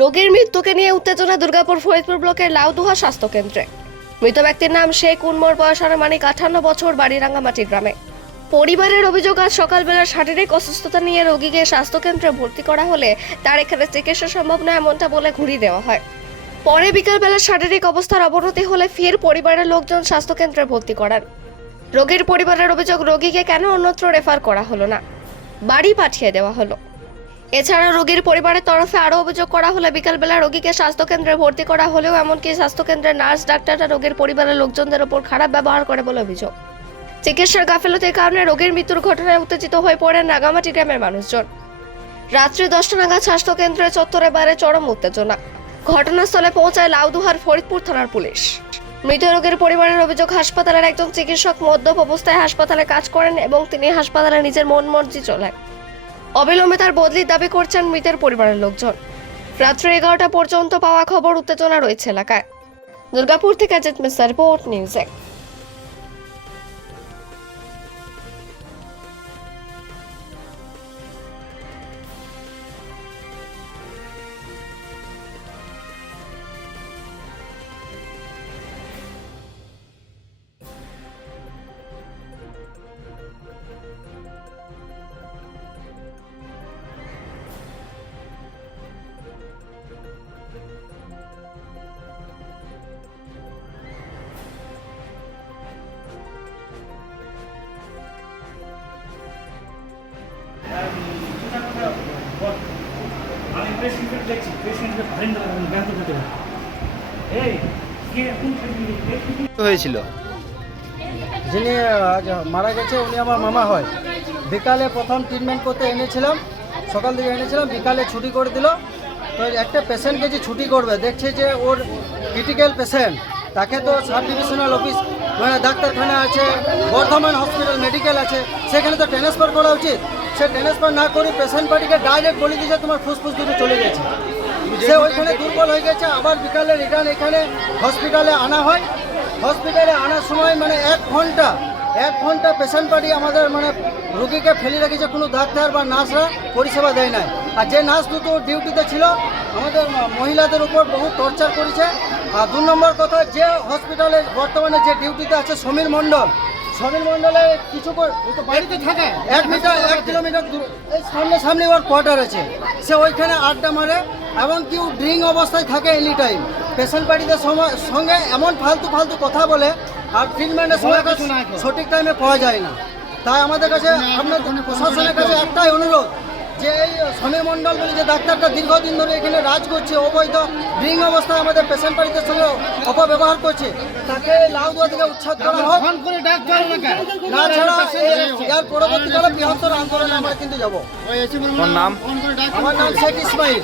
রোগীর মৃত্যুকে নিয়ে উত্তেজনা দুর্গাপুর ফরিদপুর ব্লকের লাউদুহা স্বাস্থ্য কেন্দ্রে মৃত ব্যক্তির নাম শেখ উন্মর বয়স আনুমানিক আঠান্ন বছর বাড়ি রাঙ্গামাটি গ্রামে। পরিবারের অভিযোগ, আজ সকালবেলা শারীরিক অসুস্থতা নিয়ে রোগীকে স্বাস্থ্যকেন্দ্রে ভর্তি করা হলে তার এখানে চিকিৎসা সম্ভব নয় এমনটা বলে ঘুরিয়ে দেওয়া হয়। পরে বিকালবেলা শারীরিক অবস্থার অবনতি হলে ফের পরিবারের লোকজন স্বাস্থ্যকেন্দ্রে ভর্তি করান। রোগীর পরিবারের অভিযোগ, রোগীকে কেন অন্যত্র রেফার করা হলো না? বাড়ি পাঠিয়ে দেওয়া হলো। এছাড়া রোগীর পরিবারের তরফে আরও অভিযোগ করা হলে বিকালবেলা রোগীকে স্বাস্থ্যকেন্দ্রে ভর্তি করা হলেও এমনকি স্বাস্থ্যকেন্দ্রের নার্স, ডাক্তাররা রোগীর পরিবারের লোকজনদের ওপর খারাপ ব্যবহার করে বলে অভিযোগ। চিকিৎসার গাফিলতির কারণে রোগীর মৃত্যুর ঘটনায় উত্তেজিত হয়ে পড়েন নাগামাটি গ্রামের মানুষজন। রাত্রি দশটা নাগাদ স্বাস্থ্যকেন্দ্রের চত্বরে বারে চরম উত্তেজনা। ঘটনাস্থলে পৌঁছায় লাউদুহার ফরিদপুর থানার পুলিশ। মৃত রোগীর পরিবারের অভিযোগ, হাসপাতালের একজন চিকিৎসক মদ্যপ অবস্থায় হাসপাতালে কাজ করেন এবং তিনি হাসপাতালে নিজের মন মর্জি চলেন অবিলম্বে তার বদলির দাবি করছেন মৃতের পরিবারের লোকজন। রাত্রি এগারোটা পর্যন্ত পাওয়া খবর উত্তেজনা রয়েছে এলাকায়। দুর্গাপুর থেকে অজিত মিশ্র, রিপোর্ট নিউজ দেখছি পেশেন্টকে এই পেশেন্ট হয়েছিল? যিনি আজ মারা গেছে উনি আমার মামা হয়। বিকালে প্রথম ট্রিটমেন্ট করতে এনেছিলাম সকাল থেকে এনেছিলাম বিকালে ছুটি করে দিল। তো একটা পেশেন্টকে যে ছুটি করবে দেখছে যে ওর ক্রিটিক্যাল পেশেন্ট তাকে তো সাব ডিভিশনাল অফিস মানে ডাক্তারখানা আছে বর্ধমান হসপিটাল মেডিকেল আছে সেখানে তো ট্রান্সফার করা উচিত। সে ট্রান্সফার না করে পেশেন্ট পার্টিকে ডাইরেক্ট বলে দিয়েছে, তোমার ফুসফুস দুটো চলে গেছে। সে ওইখানে দুর্বল হয়ে গেছে, আবার বিকালে রিটার্ন এখানে হসপিটালে আনা হয়। হসপিটালে আনার সময় মানে এক ঘণ্টা এক ঘণ্টা পেশেন্ট পার্টি আমাদের মানে রুগীকে ফেলে রেখেছে, কোনো ডাক্তার বা নার্সরা পরিষেবা দেয় নাই। আর যে নার্স দুটো ডিউটিতে ছিল, আমাদের মহিলাদের উপর বহু টর্চার করেছে। আর দু নম্বর কথা, যে হসপিটালে বর্তমানে যে ডিউটিতে আছে সমীর মণ্ডল সমীর মন্ডলে কিছু বাড়িতে থাকে। এক মিটার এক কিলোমিটার দূর এই সামনে সামনে ওর কোয়ার্টার আছে সে ওইখানে আড্ডা মারে এবং কেউ ড্রিঙ্ক অবস্থায় থাকে এনি টাইম পেশেন্ট বাড়িতে সময় সঙ্গে এমন ফালতু ফালতু কথা বলে আর ট্রিটমেন্টের সময় সঠিক টাইমে পাওয়া যায় না। তাই আমাদের কাছে আপনার প্রশাসনের কাছে একটাই অনুরোধ সমীর মণ্ডল বলে যে ডাক্তারটা দীর্ঘদিন ধরে এখানে রাজ করছে অবৈধ ড্রিং অবস্থায় আমাদের পেশেন্ট বাড়িতে সঙ্গে অপব্যবহার করছে। তাকে লাউদুয়া থেকে উচ্ছেদ করা হোক। না ছাড়া এর পরবর্তীকালে বৃহত্তর আন্দোলনে আমরা কিন্তু যাব। ওর আমার নাম শেখ ইসমাইল।